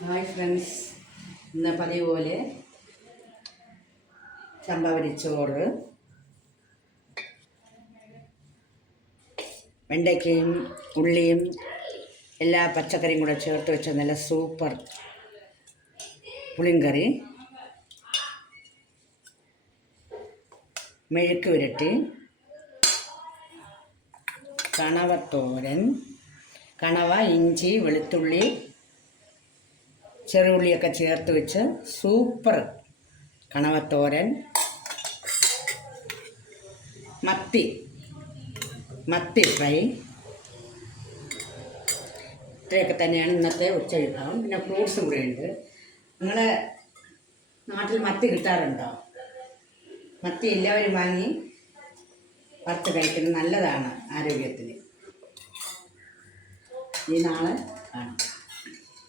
Hi friends ഇന്ന് പതിപോലെ പോലെ ചമ്പവരിച്ചോറ് വെണ്ടയ്ക്കയും ഉള്ളിയും എല്ലാ പച്ചക്കറിയും കൂടെ ചേർത്ത് വെച്ച നല്ല സൂപ്പർ പുളിങ്കറി. മെഴുക്ക് ഉരട്ടി കണവത്തോരൻ കണവ ഇഞ്ചി വെളുത്തുള്ളി ചെറുള്ളിയൊക്കെ ചേർത്ത് വെച്ച് സൂപ്പർ കണവത്തോരൻ. മത്തി മത്തി ഫ്രൈ. ഇത്രയൊക്കെ തന്നെയാണ് ഇന്നത്തെ ഉച്ചവിഭവം പിന്നെ ഫ്രൂട്ട്സും കൂടെ ഉണ്ട്. നിങ്ങളെ നാട്ടിൽ മത്തി കിട്ടാറുണ്ടോ? മത്തി എല്ലാവരും വാങ്ങി വറുത്ത് കഴിക്കുന്നത് നല്ലതാണ് ആരോഗ്യത്തിന്. ഈ നാളെ കാണാം